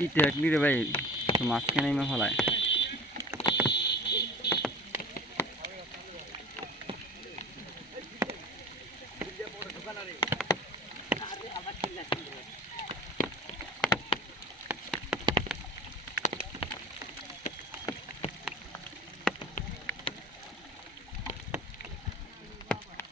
কি টেকনি রে ভাই? মাঝখানে নেমে ফেলায়।